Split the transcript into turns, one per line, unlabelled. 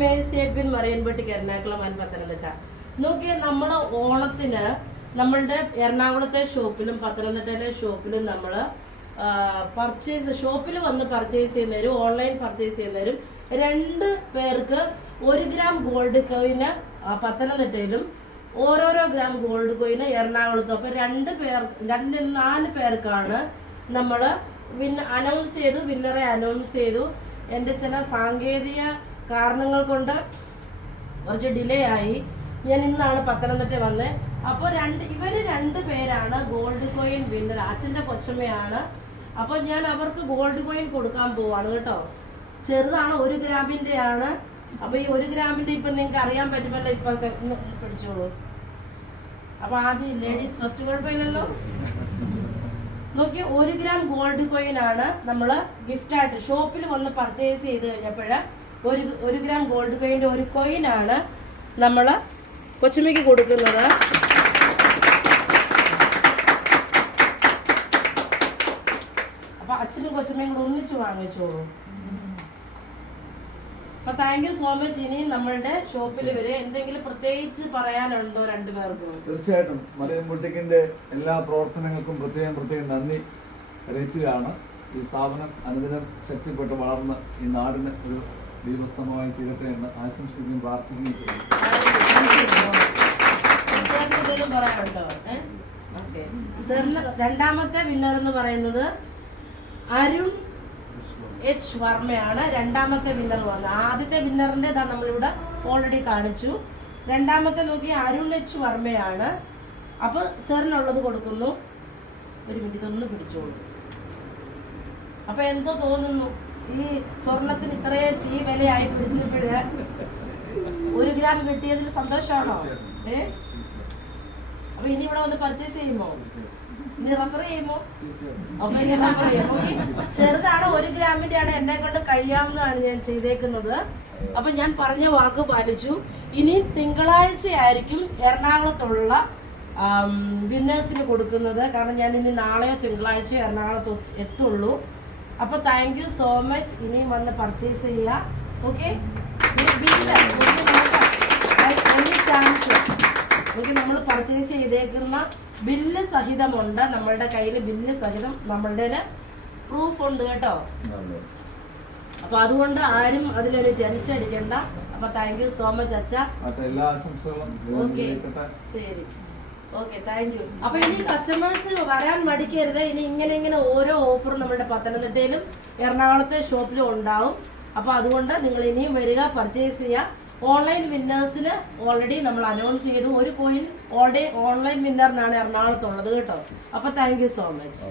Mercy Edwin മറിയൻപെട്ടിക്ക് Ernakulam and Pathanamthitta. നോക്കിയ നമ്മൾ ഓണത്തിന് നമ്മളുടെ എറണാകുളത്തെ ഷോപ്പിലും പത്തനംതിട്ടയിലെ ഷോപ്പിലും നമ്മൾ പർച്ചേസ് ഷോപ്പിൽ വന്ന് പർച്ചേസ് ചെയ്യുന്നവരും ഓൺലൈൻ പർച്ചേസ് ചെയ്യുന്നവരും രണ്ട് പേർക്ക് ഒരു ഗ്രാം ഗോൾഡ് കോയിന് പത്തനംതിട്ടയിലും ഓരോരോ ഗ്രാം ഗോൾഡ് കോയിന് എറണാകുളത്തും. അപ്പൊ രണ്ട് പേർ രണ്ട് നാല് പേർക്കാണ് നമ്മൾ വിന്ന അനൗൺസ് ചെയ്തു വിന്നറെ അനൗൺസ് ചെയ്തു. എന്റെ ചില സാങ്കേതിക കാരണങ്ങൾ കൊണ്ട് കുറച്ച് ഡിലേ ആയി. ഞാൻ ഇന്നാണ് പത്തനംതിട്ട വന്നത് അപ്പോൾ രണ്ട് ഇവർ രണ്ട് പേരാണ് ഗോൾഡ് കോയിൻ വിന്നർ അച്ഛന്റെ കൊച്ചമ്മയാണ്. അപ്പോൾ ഞാൻ അവർക്ക് ഗോൾഡ് കോയിൻ കൊടുക്കാൻ പോവാണ് കേട്ടോ. ചെറുതാണ് ഒരു ഗ്രാമിന്റെ ആണ് അപ്പോൾ ഈ ഒരു ഗ്രാമിന്റെ ഇപ്പൊ നിങ്ങൾക്ക് അറിയാൻ പറ്റുമല്ലോ ഇപ്പോഴത്തെ പിടിച്ചോളൂ അപ്പൊ ആദ്യം ലേഡീസ് ഫസ്റ്റ് കുഴപ്പമില്ലല്ലോ? നോക്കി ഒരു ഗ്രാം ഗോൾഡ് കോയിൻ ആണ് നമ്മൾ ഗിഫ്റ്റായിട്ട് ഷോപ്പിൽ വന്ന് പർച്ചേസ് ചെയ്ത് കഴിഞ്ഞപ്പോൾ ഒരു ഒരു ഗ്രാം ഗോൾഡ് കോയിന്റെ ഒരു കോയിനാണ് നമ്മൾ കൊച്ചുമ്മയ്ക്ക് കൊടുക്കുന്നത്. അപ്പൊ അച്ഛനും കൊച്ചുമ്മയും കൂടെ ഒന്നിച്ച് വാങ്ങിച്ചോളൂ. അപ്പൊ താങ്ക് യു സോ മച്ച് ഇനി നമ്മളുടെ ഷോപ്പിൽ വരെ എന്തെങ്കിലും പ്രത്യേകിച്ച് പറയാനുണ്ടോ രണ്ടുപേർക്കും
തീർച്ചയായിട്ടും. മലയം ബുട്ടിക്കിന്റെ എല്ലാ പ്രവർത്തനങ്ങൾക്കും പ്രത്യേകം പ്രത്യേകം നന്ദി അറിയിക്കുകയാണ്. ഈ സ്ഥാപനം അനുദിനം ശക്തിപ്പെട്ട് വളർന്ന് ഈ നാടിന് ഒരു ദീപസ്തംഭമായി തീരട്ടെ എന്ന് ആശംസിക്കുകയും പ്രാർത്ഥിക്കുകയും.
സാറിന് രണ്ടാമത്തെ വിന്നർ എന്ന് പറയുന്നത് അരുൺ എച്ച് വർമ്മയാണ്. രണ്ടാമത്തെ വിന്നർ വന്നത്. ആദ്യത്തെ വിന്നറിന്റെ ഇതാ നമ്മളിവിടെ ഓൾറെഡി കാണിച്ചു. രണ്ടാമത്തെ നോക്കി അരുൺ എച്ച് വർമ്മയാണ്. അപ്പൊ സാറിനുള്ളത് കൊടുക്കുന്നു. ഒരു മിനിറ്റ് ഒന്ന് പിടിച്ചോളൂ. അപ്പൊ എന്തോ തോന്നുന്നു. ഈ സ്വർണത്തിന് ഇത്രയും തീ വിലയായി പിടിച്ചപ്പോഴ് ഒരു ഗ്രാം കിട്ടിയതിൽ സന്തോഷമാണോ? ഏ? അപ്പൊ ഇനി ഇവിടെ വന്ന് പർച്ചേസ് ചെയ്യുമോ? ഇനി റെഫർ ചെയ്യുമോ? അപ്പൊ ഇനി റെഫർ ചെയ്യുമ്പോ ഈ ചെറുതാണ് ഒരു ഗ്രാമിന്റെ ആണ് എന്നെ കൊണ്ട് കഴിയാവുന്നതാണ് ഞാൻ ചെയ്തേക്കുന്നത്. അപ്പൊ ഞാൻ പറഞ്ഞ വാക്ക് പാലിച്ചു. ഇനി തിങ്കളാഴ്ചയായിരിക്കും എറണാകുളത്തുള്ള വിന്നേഴ്സിന് കൊടുക്കുന്നത്. കാരണം ഞാൻ ഇനി നാളെയോ തിങ്കളാഴ്ചയോ എറണാകുളത്ത് എത്തുള്ളൂ. അപ്പൊ താങ്ക് യു സോ മച്ച് ഇനിയും വന്ന് പർച്ചേസ് ചെയ്യുക. ഓക്കെ ചാൻസ് നമ്മൾ പർച്ചേസ് ചെയ്തേക്കുന്ന ബില്ല് സഹിതമുണ്ട്. നമ്മളുടെ കയ്യിൽ ബില്ല് സഹിതം നമ്മളുടെ പ്രൂഫ് ഉണ്ട് കേട്ടോ. അപ്പൊ അതുകൊണ്ട് ആരും അതിലൊരു ടെൻഷൻ അടിക്കണ്ട. അപ്പൊ താങ്ക് യു സോ മച്ച് അച്ഛ.
മറ്റേ എല്ലാ ആശംസകളും
ശരി. ഓക്കെ താങ്ക് യു അപ്പൊ ഇനി കസ്റ്റമേഴ്സ് വരാൻ മടിക്കരുത്. ഇനി ഇങ്ങനെ ഇങ്ങനെ ഓരോ ഓഫറും നമ്മുടെ പത്തനംതിട്ടയിലും എറണാകുളത്തെ ഷോപ്പിലും ഉണ്ടാവും. അപ്പൊ അതുകൊണ്ട് നിങ്ങൾ ഇനിയും വരിക പർച്ചേസ് ചെയ്യുക. ഓൺലൈൻ വിന്നേഴ്സിൽ ഓൾറെഡി നമ്മൾ അനൗൺസ് ചെയ്തു. ഒരു കോയിൻ ഓൾറെഡി ഓൺലൈൻ വിന്നറിനാണ് എറണാകുളത്തുള്ളത് കേട്ടോ. അപ്പൊ താങ്ക് യു സോ മച്ച്